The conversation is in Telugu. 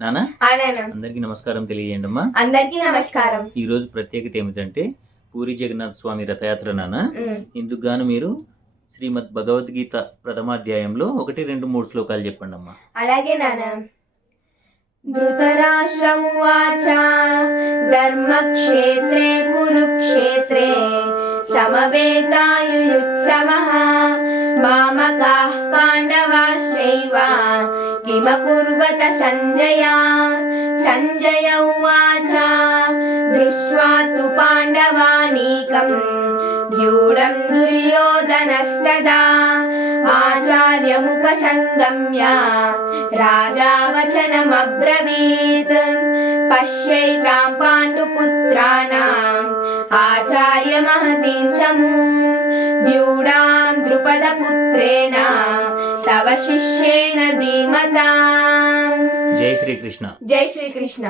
నానా నానా అందరికీ నమస్కారం తెలియజేయండి అమ్మా. అందరికీ నమస్కారం. ఈ రోజు ప్రత్యేకత ఏమిటంటే పూరి జగన్నాథ స్వామి రథయాత్ర నానా. ఇందుకు గాను మీరు శ్రీమద్ భగవద్గీత ప్రథమాధ్యాయంలో 1, 2, 3 శ్లోకాలు చెప్పండి అమ్మా. అలాగే నానా. ధృతరాష్ట్రం ఉవాచ ధర్మక్షేత్రే కురుక్షేత్రే సమవేతాయుయుత్సవః మామకాః పాండవాశ్చైవ కిమకుర్వత సంజయ. సంజయ ఉవాచ దృష్ట్వా తు పాండవానీకం వ్యూఢం దుర్యోధనస్తదా ఆచార్యముపసంగమ్య రాజా వచనమబ్రవీత్. పశ్యైతాం పాండుపుత్రాణాం ఆచార్య మహతీం చమూం వ్యూఢాం ద్రుపదపుత్రేణ తవ శిష్యేణ ధీమతాం. జై శ్రీకృష్ణ. జై శ్రీకృష్ణ.